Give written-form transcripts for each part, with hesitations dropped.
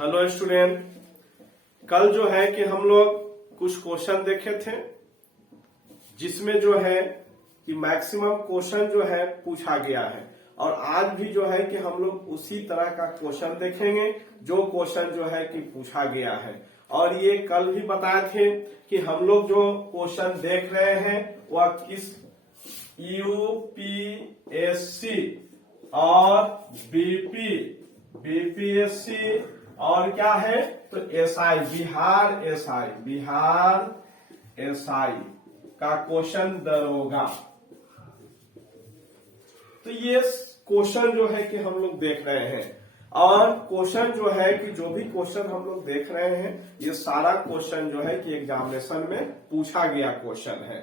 Hello student, कल जो है कि हम लोग कुछ क्वेश्चन देखे थे जिसमें जो है कि मैक्सिमम क्वेश्चन जो है पूछा गया है और आज भी जो है कि हम लोग उसी तरह का क्वेश्चन देखेंगे जो क्वेश्चन जो है कि पूछा गया है। और ये कल भी बताए थे कि हम लोग जो क्वेश्चन देख रहे हैं वह किस यूपीएससी और बीपीएससी और क्या है तो एसआई बिहार एसआई का क्वेश्चन दरोगा। तो ये क्वेश्चन जो है कि हम लोग देख रहे हैं और क्वेश्चन जो है कि जो भी क्वेश्चन हम लोग देख रहे हैं ये सारा क्वेश्चन जो है कि एग्जामिनेशन में पूछा गया क्वेश्चन है।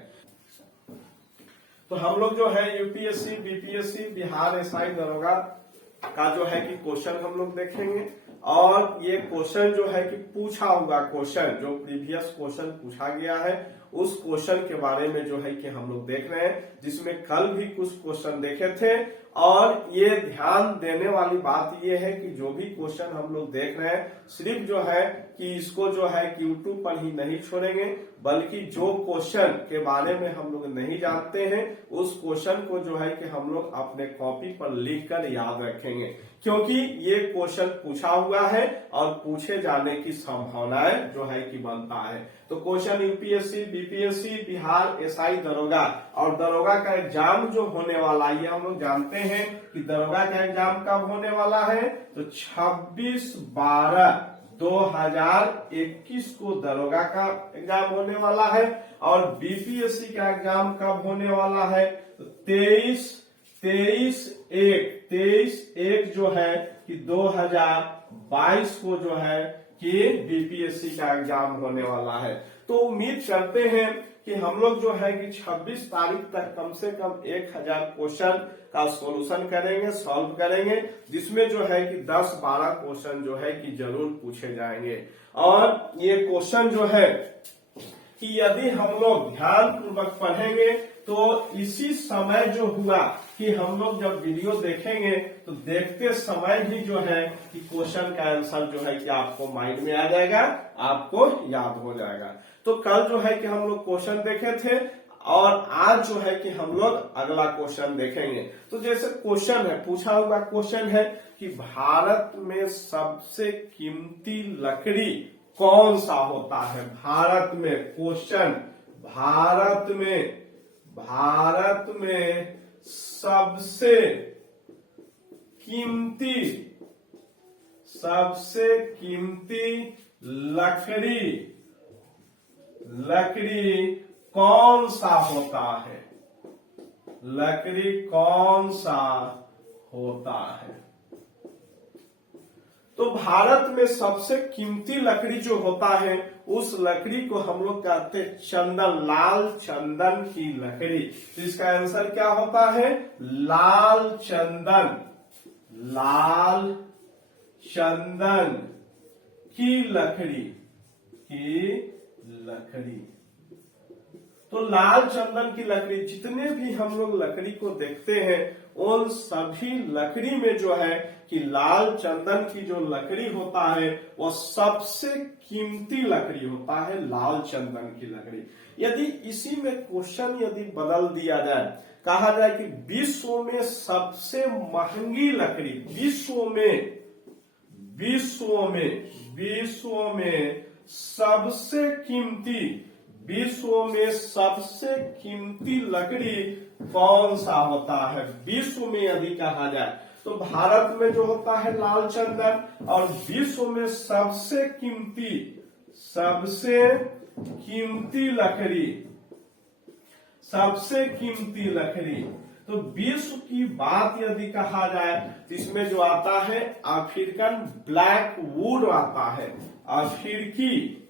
तो हम लोग जो है यूपीएससी बीपीएससी बिहार एसआई दरोगा का जो है कि क्वेश्चन हम लोग देखेंगे और ये क्वेश्चन जो है कि पूछा हुआ क्वेश्चन जो प्रीवियस क्वेश्चन पूछा गया है उस क्वेश्चन के बारे में जो है कि हम लोग देख रहे हैं, जिसमें कल भी कुछ क्वेश्चन देखे थे। और ये ध्यान देने वाली बात ये है कि जो भी क्वेश्चन हम लोग देख रहे हैं सिर्फ जो है कि इसको जो है कि यूट्यूब पर ही नहीं छोड़ेंगे, बल्कि जो क्वेश्चन के बारे में हम लोग नहीं जानते हैं उस क्वेश्चन को जो है कि हम लोग अपने कॉपी पर लिखकर याद रखेंगे, क्योंकि ये क्वेश्चन पूछा हुआ है और पूछे जाने की संभावनाएं जो है कि बनता है। तो question UPSC BPSC Bihar SI दरोगा और दरोगा का एग्जाम जो होने वाला है ये हम लोग जानते हैं कि दरोगा का एग्जाम कब होने वाला है तो 26/12/2021 को दरोगा का एग्जाम होने वाला है और बीपीएससी का एग्जाम कब होने वाला है तो 23/1 जो है कि 2022 को जो है कि बीपीएससी का एग्जाम होने वाला है। तो उम्मीद करते हैं कि हम लोग जो है कि 26 तारीख तक कम से कम 1000 क्वेश्चन का सॉल्यूशन करेंगे, सॉल्व करेंगे, जिसमें जो है कि 10-12 क्वेश्चन जो है कि जरूर पूछे जाएंगे। और ये क्वेश्चन जो है कि यदि हम लोग ध्यान पूर्वक पढ़ेंगे तो इसी समय जो हुआ कि हम लोग जब वीडियो देखेंगे तो देखते समय ही जो है कि क्वेश्चन का आंसर जो है कि आपको माइंड में आ जाएगा, आपको याद हो जाएगा। तो कल जो है कि हम लोग क्वेश्चन देखे थे और आज जो है कि हम लोग अगला क्वेश्चन देखेंगे। तो जैसे क्वेश्चन है, पूछा हुआ क्वेश्चन है कि भारत में सबसे कीमती लकड़ी कौन सा होता है। भारत में क्वेश्चन, भारत में सबसे कीमती लकड़ी कौन सा होता है। लकड़ी कौन सा होता है। तो भारत में सबसे कीमती लकड़ी जो होता है उस लकड़ी को हम लोग कहते हैं चंदन, लाल चंदन की लकड़ी। तो इसका आंसर क्या होता है लाल चंदन की लकड़ी तो लाल चंदन की लकड़ी, जितने भी हम लोग लकड़ी को देखते हैं उन सभी लकड़ी में जो है कि लाल चंदन की जो लकड़ी होता है वो सबसे कीमती लकड़ी होता है, लाल चंदन की लकड़ी। यदि इसी में क्वेश्चन यदि बदल दिया जाए, कहा जाए कि विश्व में सबसे महंगी लकड़ी, विश्व में सबसे कीमती लकड़ी कौन सा होता है। विश्व में यदि कहा जाए तो भारत में जो होता है लाल चंदन और विश्व में सबसे कीमती लकड़ी तो विश्व की बात यदि कहा जाए तो इसमें जो आता है अफ्रीकन ब्लैक वुड आता है, अफ्रीकी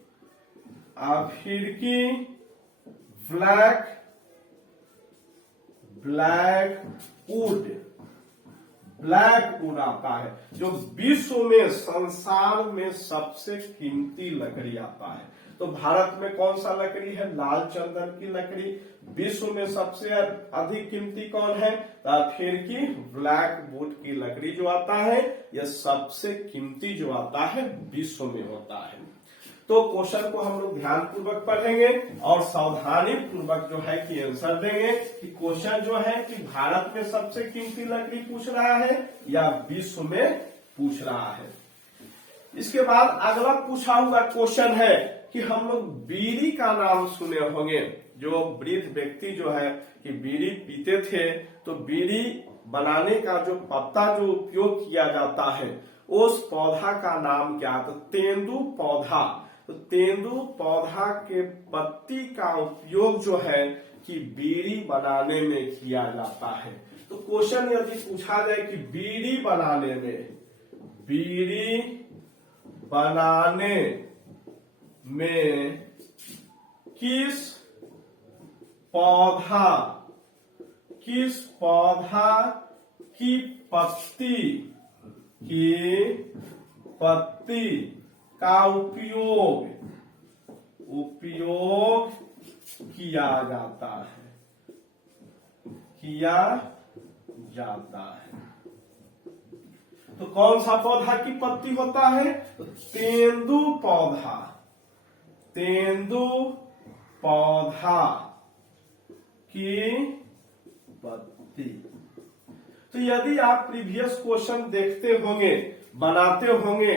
ब्लैक वुड आता है, जो विश्व में संसार में सबसे कीमती लकड़ी आता है। तो भारत में कौन सा लकड़ी है? लाल चंदन की लकड़ी। विश्व में सबसे अधिक कीमती कौन है? फिर की ब्लैक वुड की लकड़ी जो आता है, यह सबसे कीमती जो आता है विश्व में होता है। तो क्वेश्चन को हम लोग ध्यान पूर्वक पढ़ेंगे और सावधानी पूर्वक जो है कि आंसर देंगे कि क्वेश्चन जो है कि भारत में सबसे कीमती लकड़ी पूछ रहा है या विश्व में पूछ रहा है। इसके बाद अगला पूछा हुआ क्वेश्चन है कि हम लोग बीड़ी का नाम सुने होंगे। जो वृद्ध व्यक्ति जो है कि बीड़ी पीते थे, तो बीड़ी बनाने का जो पत्ता जो उपयोग किया जाता है, उस पौधा का नाम क्या? तो तेंदु पौधा। तो तेंदु पौधा के पत्ती का उपयोग जो है कि बीड़ी बनाने में किया जाता है। तो क्वेश्चन यदि पूछा जाए कि बीड़ी बनाने में किस पौधा की पत्ती का उपयोग किया जाता है। तो कौन सा पौधा की पत्ती होता है? तो तेंदु पौधा की पत्ती। तो यदि आप प्रीवियस क्वेश्चन देखते होंगे, बनाते होंगे,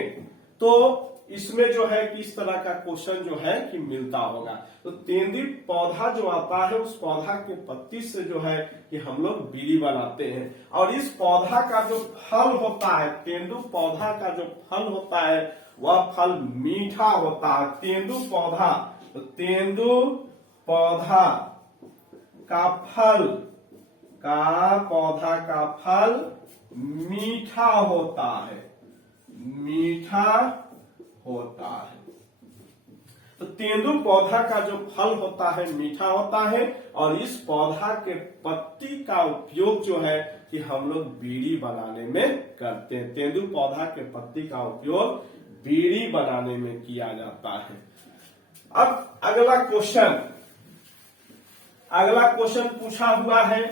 तो इसमें जो है कि इस तरह का क्वेश्चन जो है कि मिलता होगा। तो तेंदु पौधा जो आता है, उस पौधा के पत्ती से जो है कि हम लोग बीड़ी बनाते हैं। और इस पौधा का जो फल होता है, तेंदु पौधा का जो फल होता है, वह फल मीठा होता है। तेंदु पौधा, तो तेंदु पौधा का पौधा का फल मीठा होता है। तो तेंदु पौधा का जो फल होता है मीठा होता है, और इस पौधा के पत्ती का उपयोग जो है कि हम लोग बीड़ी बनाने में करते हैं। तेंदु पौधा के पत्ती का उपयोग बीड़ी बनाने में किया जाता है। अब अगला क्वेश्चन पूछा हुआ है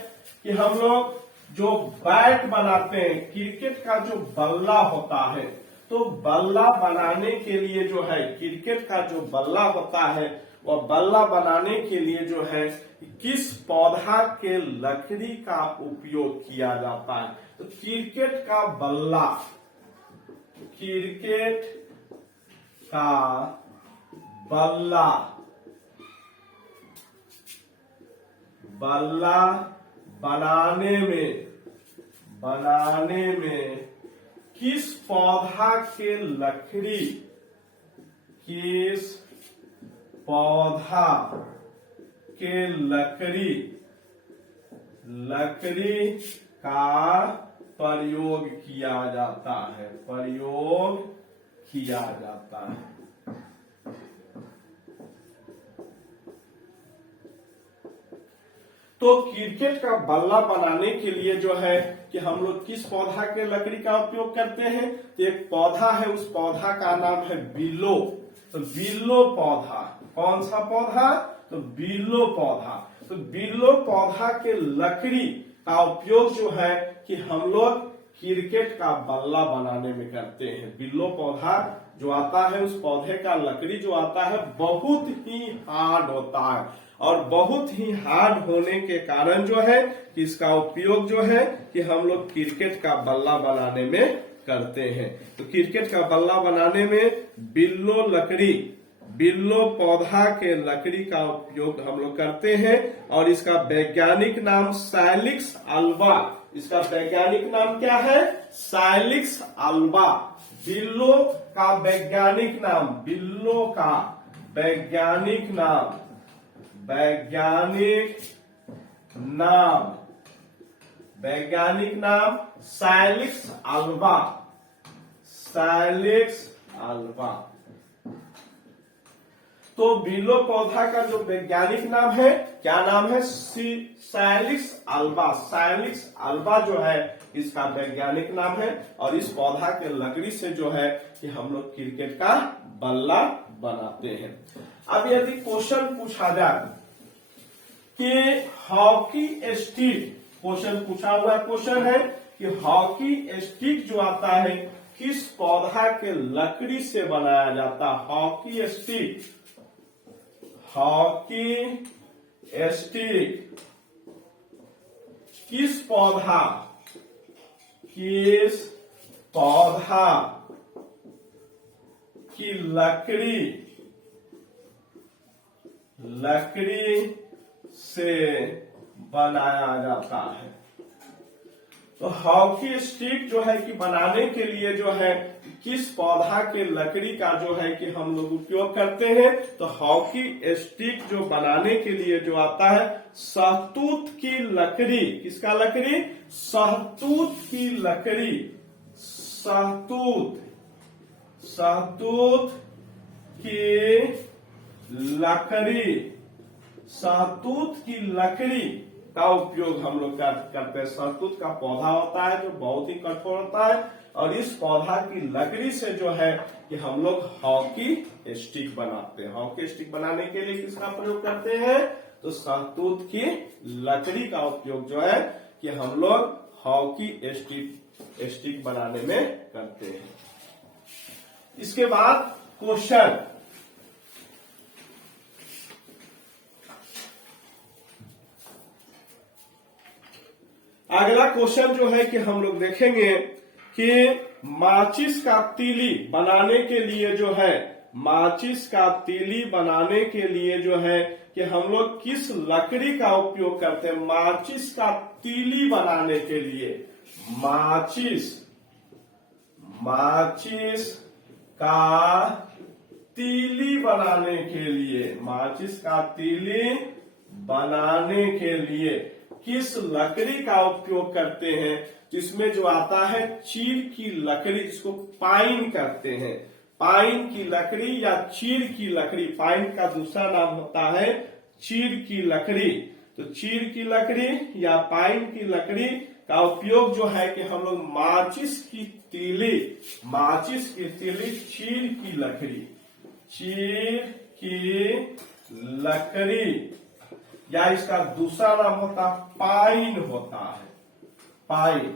कि हम लोग जो बैट बनाते हैं, क्रिकेट का जो बल्ला होता है, तो बल्ला बनाने के लिए जो है, क्रिकेट का जो बल्ला होता है, वह बल्ला बनाने के लिए जो है किस पौधा के लकड़ी का उपयोग किया जाता है? तो क्रिकेट का बल्ला बनाने में किस पौधा के लकड़ी का प्रयोग किया जाता है। तो क्रिकेट का बल्ला बनाने के लिए जो है कि हम लोग किस पौधा के लकड़ी का उपयोग करते हैं? तो एक पौधा है, उस पौधा का नाम है बिल्लो। तो बिल्लो पौधा, कौन सा पौधा? तो बिल्लो पौधा। तो बिल्लो पौधा के लकड़ी का उपयोग जो है कि हम लोग क्रिकेट का बल्ला बनाने में करते हैं। बिल्लो पौधा जो आता है, उस पौधे का लकड़ी जो आता है बहुत ही हार्ड होता है, और बहुत ही हार्ड होने के कारण जो है कि इसका उपयोग जो है कि हम लोग क्रिकेट का बल्ला बनाने में करते हैं। तो क्रिकेट का बल्ला बनाने में बिल्लो पौधा के लकड़ी का उपयोग हम लोग करते हैं, और इसका वैज्ञानिक नाम सैलिक्स अल्बा। इसका वैज्ञानिक नाम क्या है? Salix alba. बिल्लो का वैज्ञानिक नाम सैलिक्स अल्बा। तो बिल्लो पौधा का जो वैज्ञानिक नाम है, क्या नाम है? Salix alba. सैलिक्स अल्बा जो है इसका वैज्ञानिक नाम है, और इस पौधा के लकड़ी से जो है कि हम लोग क्रिकेट का बल्ला बनाते हैं। अब यदि क्वेश्चन पूछा जाए कि हॉकी स्टिक, क्वेश्चन पूछा हुआ क्वेश्चन है कि हॉकी स्टिक जो आता है किस पौधा के लकड़ी से बनाया जाता है। हॉकी स्टिक, हॉकी स्टिक किस पौधा की लकड़ी से बनाया जाता है। तो हॉकी स्टिक जो है कि बनाने के लिए जो है किस पौधा के लकड़ी का जो है कि हम लोग उपयोग करते हैं। तो हॉकी स्टिक जो बनाने के लिए जो आता है शहतूत की लकड़ी, किसका लकड़ी, शहतूत की लकड़ी, शहतूत की लकड़ी, शहतूत की लकड़ी का उपयोग हम लोग करते हैं। शहतूत का पौधा होता है जो बहुत ही कठोर होता है और इस पौधा की लकड़ी से जो है कि हम लोग हॉकी स्टिक बनाते हैं। हॉकी स्टिक बनाने के लिए किसका प्रयोग करते हैं, तो शहतूत की लकड़ी का उपयोग जो है कि हम लोग हॉकी स्टिक बनाने में करते हैं। इसके बाद क्वेश्चन, अगला क्वेश्चन जो है कि हम लोग देखेंगे कि माचिस का तीली बनाने के लिए जो है, माचिस का तीली बनाने के लिए जो है कि हम लोग किस लकड़ी का उपयोग करते हैं। माचिस का तीली बनाने के लिए, माचिस का तीली बनाने के लिए, माचिस का तीली बनाने के लिए किस लकड़ी का उपयोग करते हैं। जिसमें जो आता है चीड़ की लकड़ी, जिसको पाइन कहते हैं। पाइन की लकड़ी या चीड़ की लकड़ी, पाइन का दूसरा नाम होता है चीड़ की लकड़ी। तो चीड़ की लकड़ी या पाइन की लकड़ी का उपयोग जो है कि हम लोग माचिस की तीली, चीड़ की लकड़ी, या इसका दूसरा नाम होता पाइन होता है, पाइन।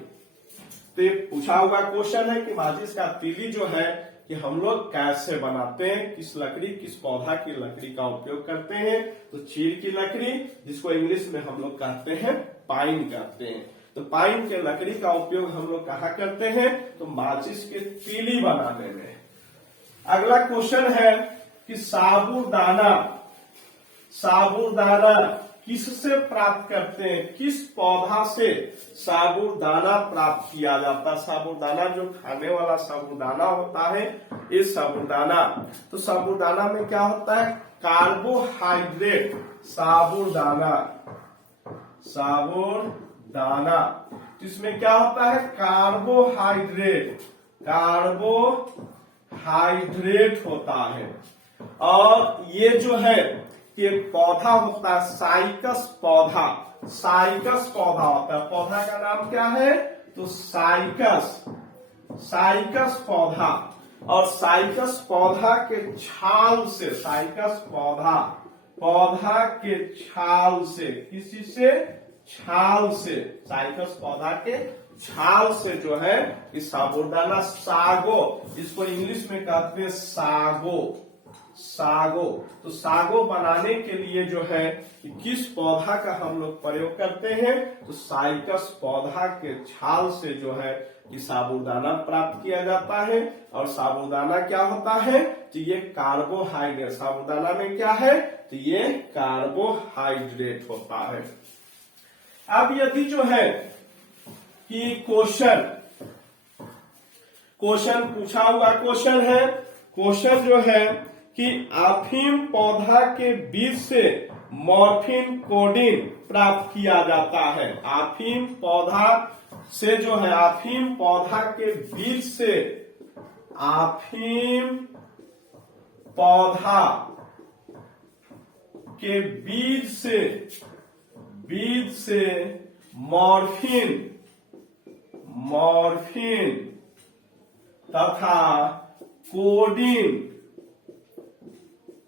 तो ये पूछा हुआ क्वेश्चन है कि माचिस का तीली जो है कि हम लोग कैसे बनाते हैं, किस लकड़ी, किस पौधा की लकड़ी का उपयोग करते हैं। तो चीड़ की लकड़ी, जिसको इंग्लिश में हम लोग कहते हैं पाइन कहते हैं। तो पाइन के लकड़ी का उपयोग हम लोग कहाँ करते हैं, तो माचिस के तीली बनाने में। अगला क्वेश्चन है कि साबूदाना किससे प्राप्त करते हैं, किस पौधा से साबूदाना प्राप्त किया जाता है। साबूदाना जो खाने वाला साबूदाना होता है, ये साबूदाना, तो साबूदाना में क्या होता है, कार्बोहाइड्रेट। साबूदाना इसमें क्या होता है, कार्बोहाइड्रेट होता है। और ये जो है कि एक पौधा होता है साइकस पौधा होता है। पौधा का नाम क्या है, तो साइकस पौधा। और साइकस पौधा के छाल से, पौधा के छाल से, किसी से, छाल से, साइकस पौधा के छाल से जो है इस साबूदाना, सागो, इसको इंग्लिश में कहते हैं सागो। तो सागो बनाने के लिए जो है कि किस पौधा का हम लोग प्रयोग करते हैं, तो साइकस पौधा के छाल से जो है कि साबूदाना प्राप्त किया जाता है। और साबूदाना क्या होता है, तो ये कार्बोहाइड्रेट, साबूदाना में क्या है, तो ये कार्बोहाइड्रेट होता है। अब यदि जो है कि क्वेश्चन पूछा हुआ क्वेश्चन है, क्वेश्चन जो है कि अफीम पौधा के बीज से मॉर्फिन कोडीन प्राप्त किया जाता है। अफीम पौधा से जो है, अफीम पौधा के बीज से, अफीम पौधा के बीज से मॉर्फिन तथा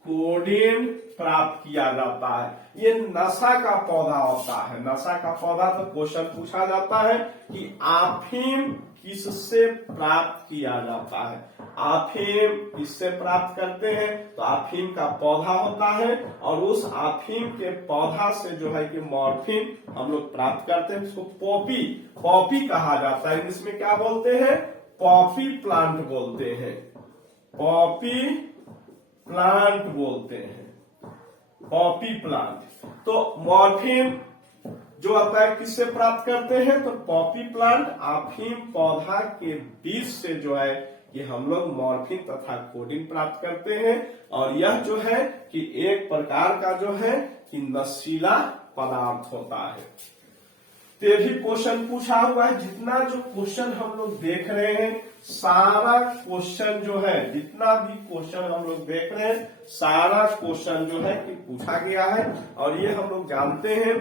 कोडिन प्राप्त किया जाता है। ये नशा का पौधा होता है। नशा का पौधा तो क्वेश्चन पूछा जाता है कि अफीम किससे प्राप्त किया जाता है। अफीम किससे प्राप्त करते हैं, तो अफीम का पौधा होता है और उस अफीम के पौधा से जो है कि मॉर्फिन हम लोग प्राप्त करते हैं। इसको पॉपी पॉपी कहा जाता है। इसमें क्या बोलते हैं, पॉपी प्लांट बोलते हैं। पॉपी प्लांट बोलते हैं, पॉपी प्लांट। तो मॉर्फिन जो आता है किससे प्राप्त करते हैं, तो पॉपी प्लांट अफीम पौधा के बीज से जो है कि हम लोग मॉर्फिन तथा कोडिन प्राप्त करते हैं। और यह जो है कि एक प्रकार का जो है कि नशीला पदार्थ होता है। तो ये भी क्वेश्चन पूछा हुआ है। जितना जो क्वेश्चन हम लोग देख रहे हैं, सारा क्वेश्चन जो है, जितना भी क्वेश्चन हम लोग देख रहे हैं, सारा क्वेश्चन जो है कि पूछा गया है। और ये हम लोग जानते हैं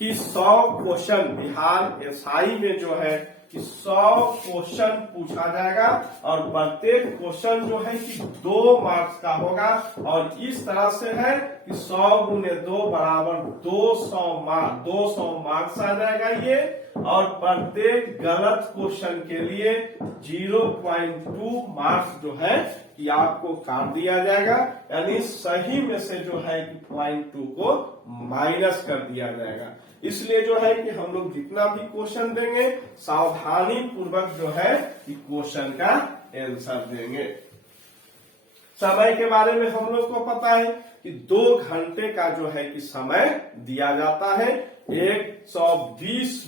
कि 100 क्वेश्चन बिहार एसआई में जो है कि 100 क्वेश्चन पूछा जाएगा और प्रत्येक क्वेश्चन जो है कि 2 मार्क्स का होगा। और इस तरह से है कि 100 गुने 2 बराबर 200 मार्क्स आ जाएगा ये। और प्रत्येक गलत क्वेश्चन के लिए 0.2 मार्क्स जो है कि आपको काट दिया जाएगा। यानी सही में से जो है कि 0.2 को माइनस कर दिया जाएगा। इसलिए जो है कि हम लोग जितना भी क्वेश्चन देंगे, सावधानी पूर्वक जो है कि क्वेश्चन का आंसर देंगे। समय के बारे में हम लोग को पता है कि 2 घंटे का जो है कि समय दिया जाता है। 120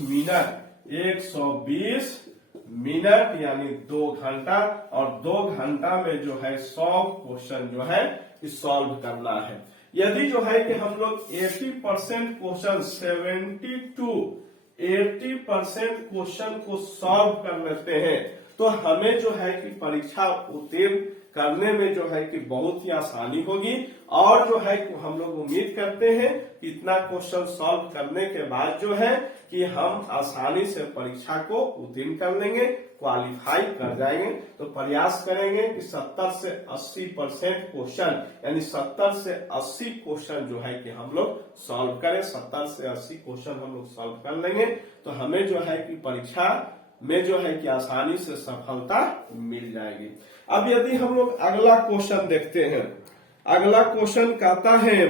मिनट यानी 2 घंटा। और 2 घंटा में जो है 100 क्वेश्चन जो है कि सॉल्व करना है। यदि जो है कि हम लोग 80% क्वेश्चन 70 to 80% क्वेश्चन को सॉल्व कर लेते हैं, तो हमें जो है कि परीक्षा उत्तीर्ण करने में जो है कि बहुत ही आसानी होगी। और जो है कि हम लोग उम्मीद करते हैं कि इतना क्वेश्चन सॉल्व करने के बाद जो है कि हम आसानी से परीक्षा को उत्तीर्ण कर लेंगे, क्वालिफाई कर जाएंगे। तो प्रयास करेंगे कि 70 से 80% क्वेश्चन यानी 70 से 80 क्वेश्चन जो है कि हम लोग सॉल्व करें। 70 से 80 क्वेश्चन हम लोग सॉल्व कर लेंगे तो हमें जो है कि परीक्षा में जो है कि आसानी से सफलता मिल जाएगी। अब यदि हम लोग अगला क्वेश्चन देखते हैं, अगला क्वेश्चन कहता है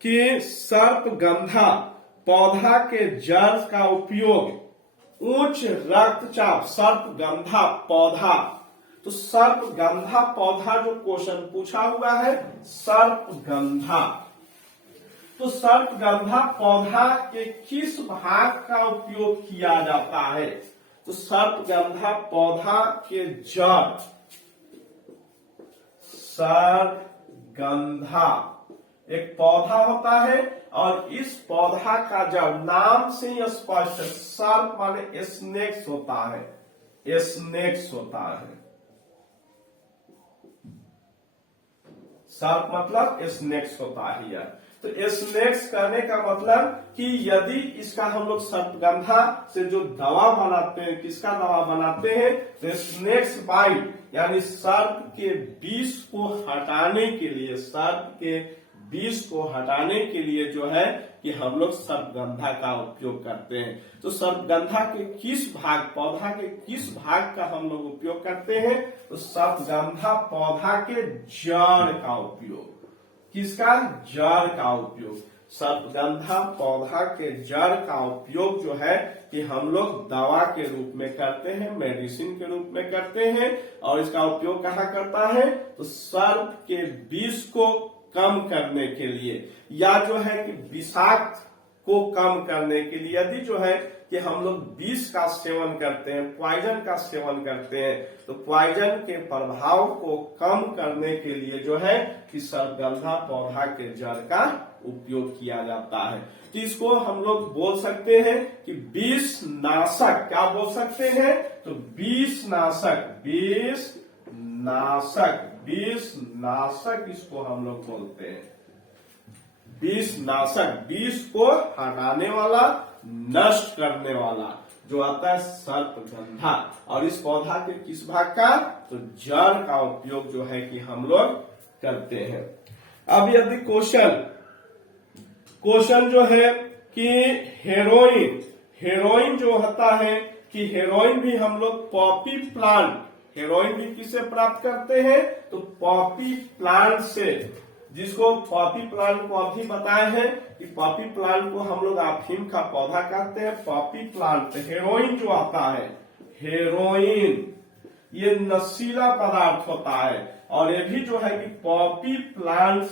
कि सर्पगंधा पौधा के जड़ का उपयोग उच्च रक्तचाप, सर्पगंधा पौधा। तो सर्पगंधा पौधा जो क्वेश्चन पूछा हुआ है, सर्पगंधा, तो सर्पगंधा पौधा के किस भाग का उपयोग किया जाता है, तो सर्पगंधा पौधा के जड़, सर्पगंधा एक पौधा होता है और इस पौधा का जड़ नाम से ही स्पष्ट, सर्प माने स्नेक्स होता है, स्नेक्स होता है। सर्प मतलब स्नेक्स होता है यार। तो स्नेक्स कहने का मतलब कि यदि इसका हम लोग सर्पगंधा से जो दवा बनाते हैं, किसका दवा बनाते हैं, तो स्नेक्स बाइट यानी सर्प के विष को हटाने के लिए, सर्प के विष को हटाने के लिए जो है कि हम लोग सर्पगंधा का उपयोग करते हैं। तो सर्पगंधा के किस भाग, पौधा के किस भाग का हम लोग उपयोग करते हैं, तो सर्पगंधा पौधा के जड़ का उपयोग, किसका, जड़ का उपयोग। सर्पगंधा पौधा के जड़ का उपयोग जो है कि हम लोग दवा के रूप में करते हैं, मेडिसिन के रूप में करते हैं। और इसका उपयोग कहाँ करता है, तो सर्प के विष को कम करने के लिए या जो है कि विषाक्त को कम करने के लिए। यदि जो है कि हम लोग विष का सेवन करते हैं, पॉइजन का सेवन करते हैं, तो पॉइजन के प्रभाव को कम करने के लिए जो है कि सर्पगंधा पौधा के जड़ का उपयोग किया जाता है। तो इसको हम लोग बोल सकते हैं कि विष नाशक, क्या बोल सकते हैं, तो विष नाशक, विष नाशक, विष नाशक इसको हम लोग बोलते हैं। विष नाशक, विष को हटाने वाला, नष्ट करने वाला जो आता है सर्पगंधा। और इस पौधा के किस भाग का, तो जड़ का उपयोग जो है कि हम लोग करते हैं। अब यदि क्वेश्चन जो है कि हेरोइन जो होता है कि हेरोइन भी हम लोग पॉपी प्लांट, हेरोइन भी किससे प्राप्त करते हैं? तो पॉपी प्लांट से, जिसको पॉपी प्लांट को अभी बताए हैं कि पॉपी प्लांट को हम लोग अफीम का पौधा कहते हैं। पॉपी प्लांट हेरोइन जो आता है, हेरोइन ये नशीला पदार्थ होता है और ये भी जो है कि पॉपी प्लांट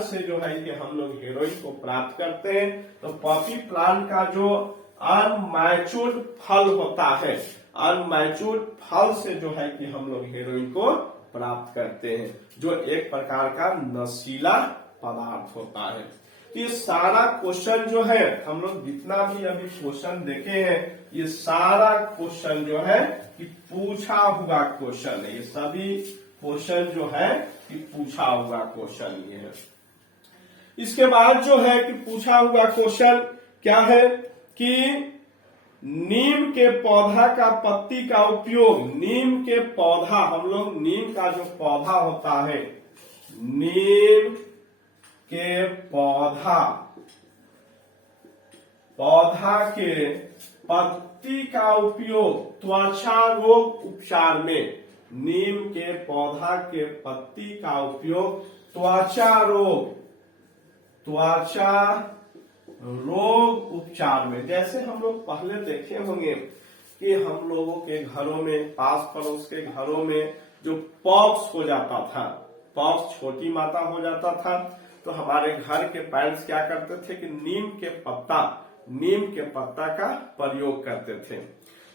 से जो है कि हम लोग हेरोइन को प्राप्त करते हैं। तो पॉपी प्लांट का जो अनमैच्योर्ड फल होता है, अनमैच्योर्ड फल से जो है कि हम लोग हेरोइन को प्राप्त करते हैं, जो एक प्रकार का नशीला पदार्थ होता है। तो ये सारा क्वेश्चन जो है, हम लोग जितना भी अभी क्वेश्चन देखे हैं, ये सारा क्वेश्चन जो है कि पूछा हुआ क्वेश्चन है। ये सभी क्वेश्चन जो है कि पूछा हुआ क्वेश्चन ये है। इसके बाद जो है कि पूछा हुआ क्वेश्चन क्या है कि नीम के पौधा का पत्ती का उपयोग, नीम के पौधा, हम लोग नीम का जो पौधा होता है, नीम के पौधा के पत्ती का उपयोग त्वचा रोग उपचार में, नीम के पौधा के पत्ती का उपयोग त्वचा रोग उपचार में। जैसे हम लोग पहले देखे होंगे कि हम लोगों के घरों में, पास पड़ोस के घरों में जो पॉक्स हो जाता था, पॉक्स छोटी माता हो जाता था, तो हमारे घर के पेरेंट्स क्या करते थे कि नीम के पत्ता का प्रयोग करते थे।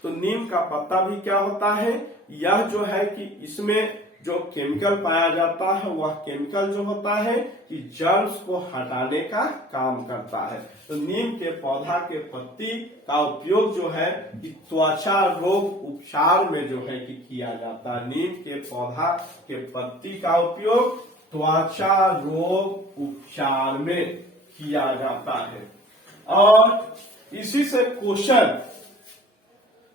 तो नीम का पत्ता भी क्या होता है, यह जो है कि इसमें जो केमिकल पाया जाता है, वह केमिकल जो होता है कि जर्म्स को हटाने का काम करता है। तो नीम के पौधा के पत्ती का उपयोग जो है कि त्वचा रोग उपचार में जो है कि किया जाता है। नीम के पौधा के पत्ती का उपयोग त्वचा रोग उपचार में किया जाता है। और इसी से क्वेश्चन,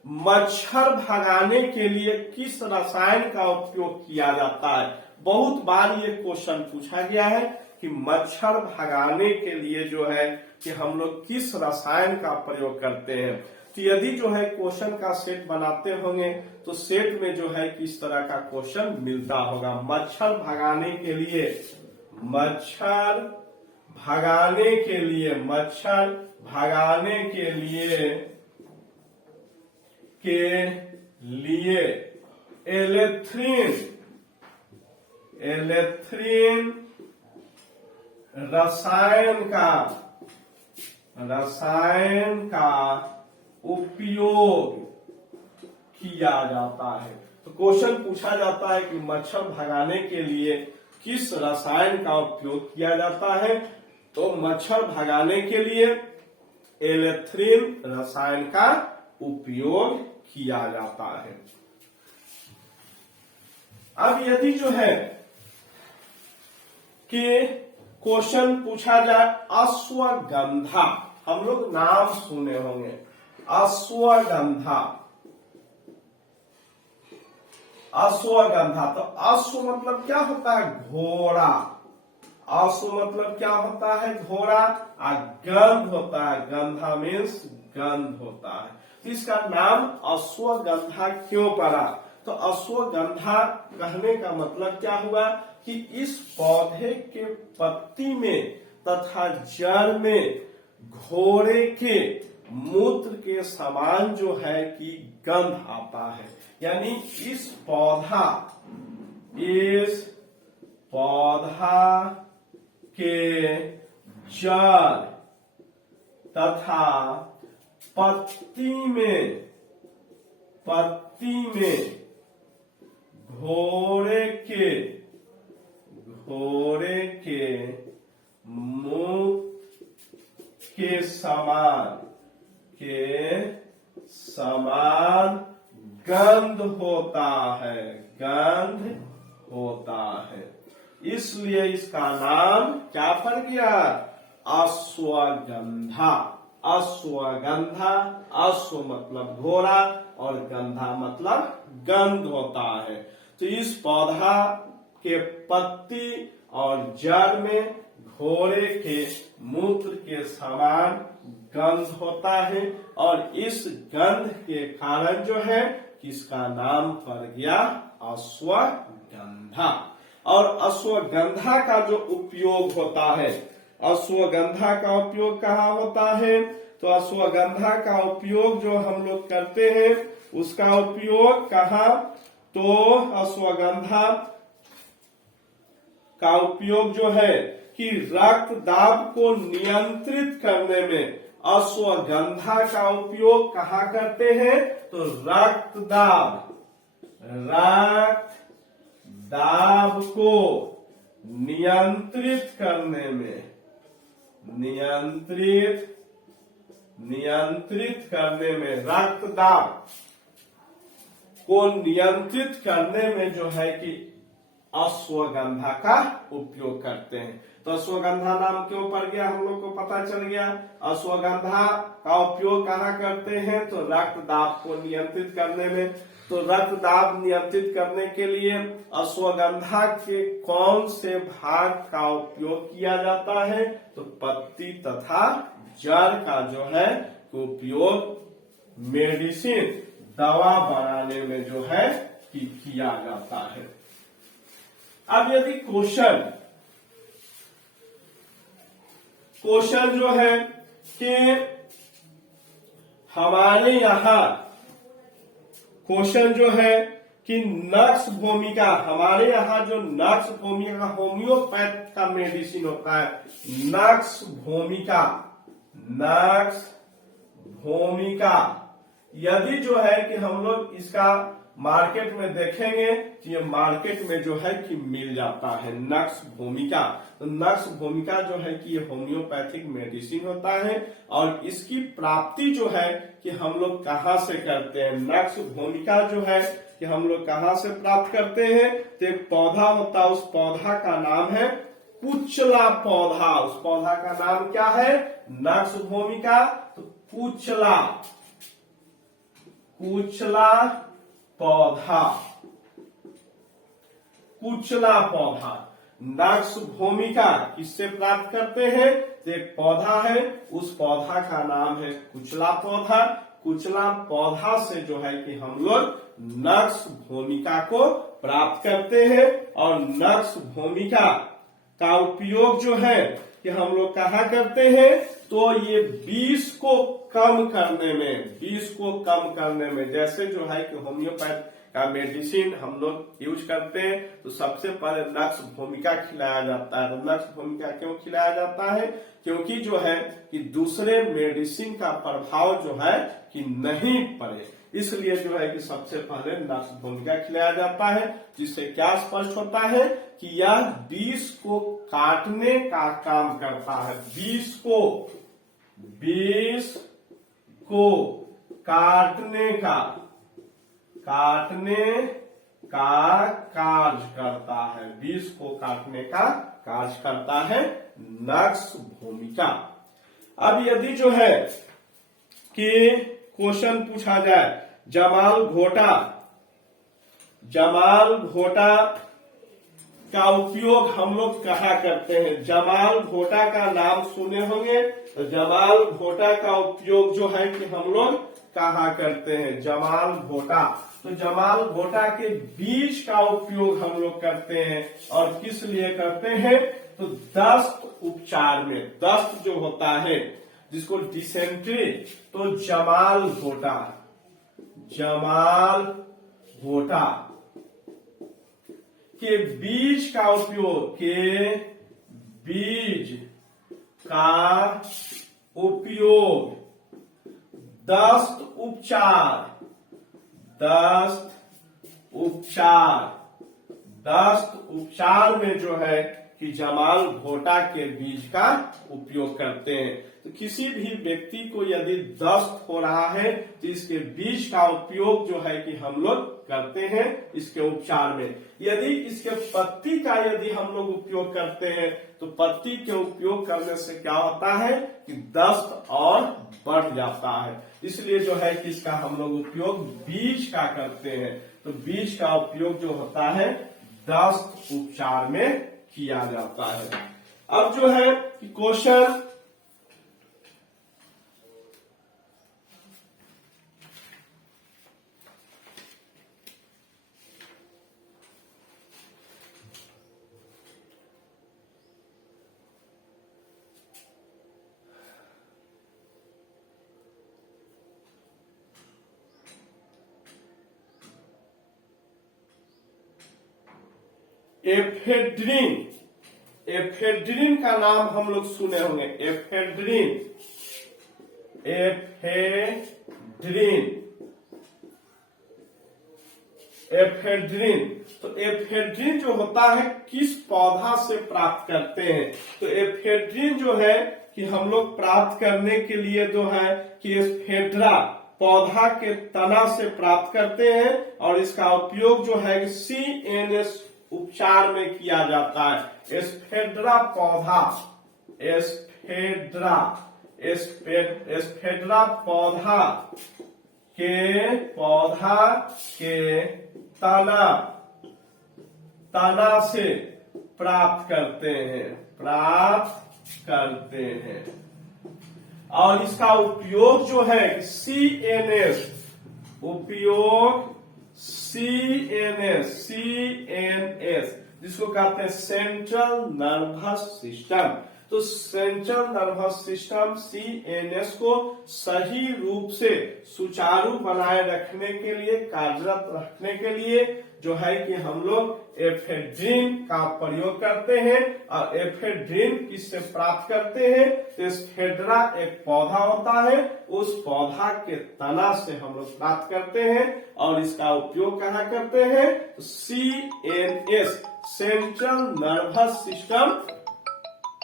मच्छर भगाने के लिए किस रसायन का उपयोग किया जाता है? बहुत बार ये क्वेश्चन पूछा गया है कि मच्छर भगाने के लिए जो है कि हम लोग किस रसायन का प्रयोग करते हैं। तो यदि जो है क्वेश्चन का सेट बनाते होंगे तो सेट में जो है किस तरह का क्वेश्चन मिलता होगा। मच्छर भगाने के लिए एलेथ्रीन रसायन का उपयोग किया जाता है। तो क्वेश्चन पूछा जाता है कि मच्छर भगाने के लिए किस रसायन का उपयोग किया जाता है? तो मच्छर भगाने के लिए एलेथ्रीन रसायन का उपयोग किया जाता है। अब यदि जो है कि क्वेश्चन पूछा जाए अश्वगंधा, हम लोग नाम सुने होंगे अश्वगंधा, तो अश्व मतलब क्या होता है? घोड़ा। अश्व मतलब क्या होता है? घोड़ा। और गंध होता है, गंधा मीन्स गंध होता है। तो इसका नाम अश्वगंधा क्यों पड़ा? तो अश्वगंधा कहने का मतलब क्या हुआ कि इस पौधे के पत्ती में तथा जड़ में घोड़े के मूत्र के समान जो है कि गंध आता है। यानी इस पौधा के जड़ तथा पत्ती में घोड़े के मुख के समान गंध होता है, इसलिए इसका नाम क्या पड़ गया? अश्वगंधा। अश्वगंधा। अश्व मतलब घोड़ा और गंधा मतलब गंध होता है। तो इस पौधा के पत्ती और जड़ में घोड़े के मूत्र के समान गंध होता है और इस गंध के कारण जो है किसका नाम पड़ गया अश्वगंधा। और अश्वगंधा का जो उपयोग होता है, अश्वगंधा का उपयोग कहाँ होता है? तो अश्वगंधा का उपयोग जो हम लोग करते हैं उसका उपयोग कहाँ? तो अश्वगंधा का उपयोग जो है कि रक्त दाब को नियंत्रित करने में अश्वगंधा का उपयोग कहाँ करते हैं? तो रक्त दाब को नियंत्रित करने में, नियंत्रित करने में, रक्त दाब को नियंत्रित करने में जो है कि अश्वगंधा का उपयोग करते हैं। तो अश्वगंधा नाम क्यों पड़ गया हम लोग को पता चल गया। अश्वगंधा का उपयोग कहाँ करते हैं? तो रक्त दाब को नियंत्रित करने में। तो रक्त दाब नियंत्रित करने के लिए अश्वगंधा के कौन से भाग का उपयोग किया जाता है? तो पत्ती तथा जड़ का जो है उपयोग मेडिसिन, दवा बनाने में जो है कि किया जाता है। अब यदि क्वेश्चन जो है कि हमारे यहां क्वेश्चन जो है कि नक्स भूमिका, हमारे यहाँ जो नक्स भूमिका होम्योपैथ का मेडिसिन होता है, नक्स भूमिका यदि जो है कि हम लोग इसका मार्केट में देखेंगे तो ये मार्केट में जो है कि मिल जाता है नक्स भूमिका। तो नक्स भूमिका जो है कि ये होम्योपैथिक मेडिसिन होता है और इसकी प्राप्ति जो है कि हम लोग कहाँ से करते हैं? नक्स भूमिका जो है कि हम लोग कहाँ से प्राप्त करते हैं? तो एक पौधा होता है, उस पौधा का नाम है कुचला पौधा। उस पौधा का नाम क्या है? नक्स भूमिका। तो कुचला पौधा नक्स भूमिका किससे प्राप्त करते हैं? तो एक पौधा है, उस पौधा का नाम है कुचला पौधा। कुचला पौधा से जो है कि हम लोग नक्स भूमिका को प्राप्त करते हैं और नक्स भूमिका का उपयोग जो है कि हम लोग कहाँ करते हैं? तो ये विष को कम करने में, जैसे जो है कि होम्योपैथ का मेडिसिन हम लोग यूज करते हैं तो सबसे पहले नक्स भूमिका खिलाया जाता है। तो नक्स भूमिका क्यों खिलाया जाता है? क्योंकि जो है कि दूसरे मेडिसिन का प्रभाव जो है कि नहीं पड़े, इसलिए जो है कि सबसे पहले नक्स भूमिका खिलाया जाता है, जिससे क्या स्पष्ट होता है कि यह विष को काटने का काम करता है। विष को काटने का कार्य करता है। विष को काटने का कार्य करता है नक्स भूमिका। अब यदि जो है कि क्वेश्चन पूछा जाए जमाल घोटा का उपयोग हम लोग कहाँ करते हैं? जमाल घोटा का नाम सुने होंगे। तो जमाल घोटा का उपयोग जो है कि हम लोग कहाँ करते हैं? जमाल घोटा, तो जमाल घोटा के बीज का उपयोग हम लोग करते हैं और किस लिए करते हैं? तो दस्त उपचार में, दस्त जो होता है जिसको डिसेंट्री, तो जमाल घोटा के बीज का उपयोग दस्त उपचार में जो है कि जमाल घोटा के बीज का उपयोग करते हैं। तो तो किसी भी व्यक्ति को यदि दस्त हो रहा है तो इसके बीज का उपयोग जो है कि हम लोग करते हैं इसके उपचार में। यदि इसके पत्ती का यदि हम लोग उपयोग करते हैं तो पत्ती के उपयोग करने से क्या होता है कि दस्त और बढ़ जाता है। इसलिए जो है कि इसका हम लोग उपयोग बीज का करते हैं। तो बीज का उपयोग जो होता है दस्त उपचार में किया जाता है। अब जो है कि क्वेश्चन एफेड्रिन, एफेड्रिन का नाम हम लोग सुने होंगे। Ephedrine, ephedrine, ephedrine. तो एफेड्रिन जो होता है किस पौधा से प्राप्त करते हैं? तो एफेड्रिन जो है कि हम लोग प्राप्त करने के लिए जो है कि एफेड्रा पौधा के तना से प्राप्त करते हैं और इसका उपयोग जो है CNS उपचार में किया जाता है। एस्फेड्रा पौधा, एस्फेड्रा, एस्फेड्रा पौधा के तना से प्राप्त करते हैं और इसका उपयोग जो है CNS उपयोग CNS जिसको कहते हैं सेंट्रल नर्वस सिस्टम। तो सेंट्रल नर्वस सिस्टम CNS को सही रूप से सुचारू बनाए रखने के लिए, कार्यरत रखने के लिए जो है कि हम लोग एफेड्रिन का प्रयोग करते हैं। और एफेड्रिन किससे प्राप्त करते हैं? तो एस्फेड्रा एक पौधा होता है, उस पौधा के तना से हम लोग प्राप्त करते हैं और इसका उपयोग कहाँ करते हैं? तो CNS सेंट्रल नर्वस सिस्टम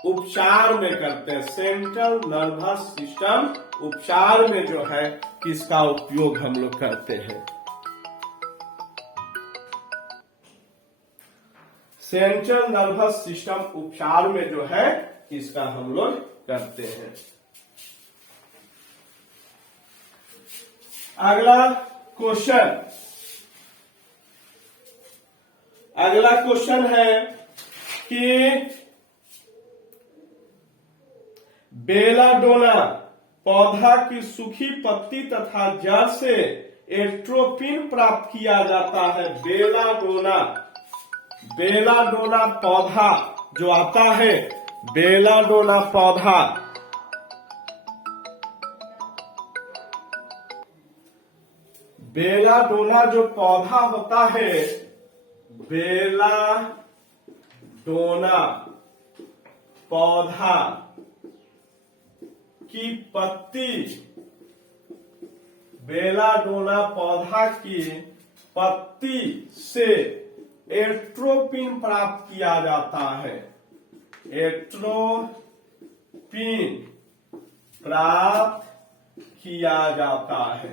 उपचार में करते हैं। सेंट्रल नर्वस सिस्टम उपचार में जो है किसका उपयोग हम लोग करते हैं? सेंट्रल नर्वस सिस्टम उपचार में जो है किसका हम लोग करते हैं। अगला क्वेश्चन है कि बेलाडोना पौधा की सूखी पत्ती तथा जड़ से एट्रोपिन प्राप्त किया जाता है। बेलाडोना पौधा जो आता है, बेलाडोना पौधा, बेलाडोना जो पौधा होता है, बेलाडोना पौधा की पत्ती, बेलाडोना पौधा की पत्ती से एट्रोपिन प्राप्त किया जाता है। एट्रोपिन प्राप्त किया जाता है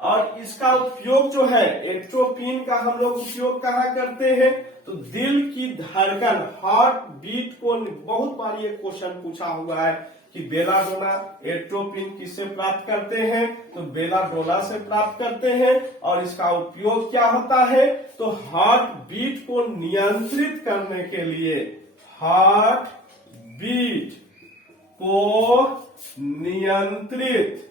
और इसका उपयोग जो है एट्रोपिन का हम लोग उपयोग कहाँ करते हैं? तो दिल की धड़कन, हार्ट बीट को, बहुत बार ये क्वेश्चन पूछा हुआ है कि बेलाडोना एट्रोपिन किससे प्राप्त करते हैं? तो बेलाडोना से प्राप्त करते हैं और इसका उपयोग क्या होता है? तो हार्ट बीट को नियंत्रित करने के लिए, हार्ट बीट को नियंत्रित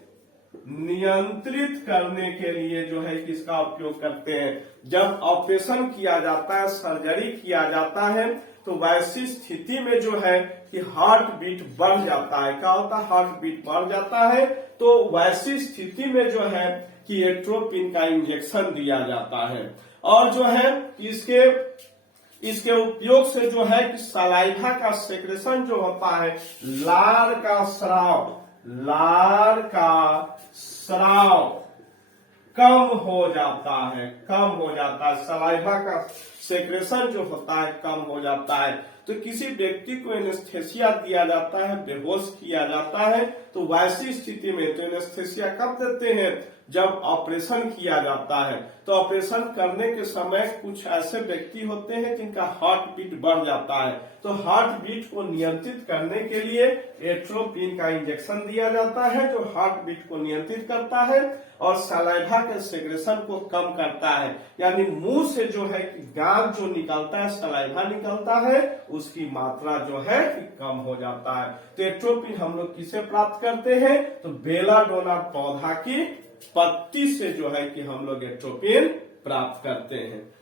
करने के लिए जो है किसका उपयोग करते हैं? जब ऑपरेशन किया जाता है, सर्जरी किया जाता है, तो वैसी स्थिति में जो है कि हार्ट बीट बढ़ जाता है। क्या होता है? हार्ट बीट बढ़ जाता है। तो वैसी स्थिति में जो है कि एट्रोपिन का इंजेक्शन दिया जाता है और जो है इसके उपयोग से जो है कि सलाइवा का सेक्रेशन जो होता है, लार का स्राव कम हो जाता है, सलाइवा का सेक्रेशन जो होता है कम हो जाता है। तो किसी व्यक्ति को एनेस्थेसिया दिया जाता है, बेहोश किया जाता है, तो वैसी स्थिति में तो एनेस्थेसिया कब देते हैं, जब ऑपरेशन किया जाता है। तो ऑपरेशन करने के समय कुछ ऐसे व्यक्ति होते हैं जिनका हार्ट बीट बढ़ जाता है, तो हार्ट बीट को नियंत्रित करने के लिए एट्रोपिन का इंजेक्शन दिया जाता है, जो हार्ट बीट को नियंत्रित करता है और सलाइवा के सेक्रेशन को कम करता है। यानी मुंह से जो है कि गाल जो निकलता है, सलाइवा निकलता है, उसकी मात्रा जो है कि कम हो जाता है। तो एट्रोपिन हम लोग किसे प्राप्त करते हैं, तो बेलाडोना पौधा की पत्ती से जो है कि हम लोग एट्रोपिन प्राप्त करते हैं।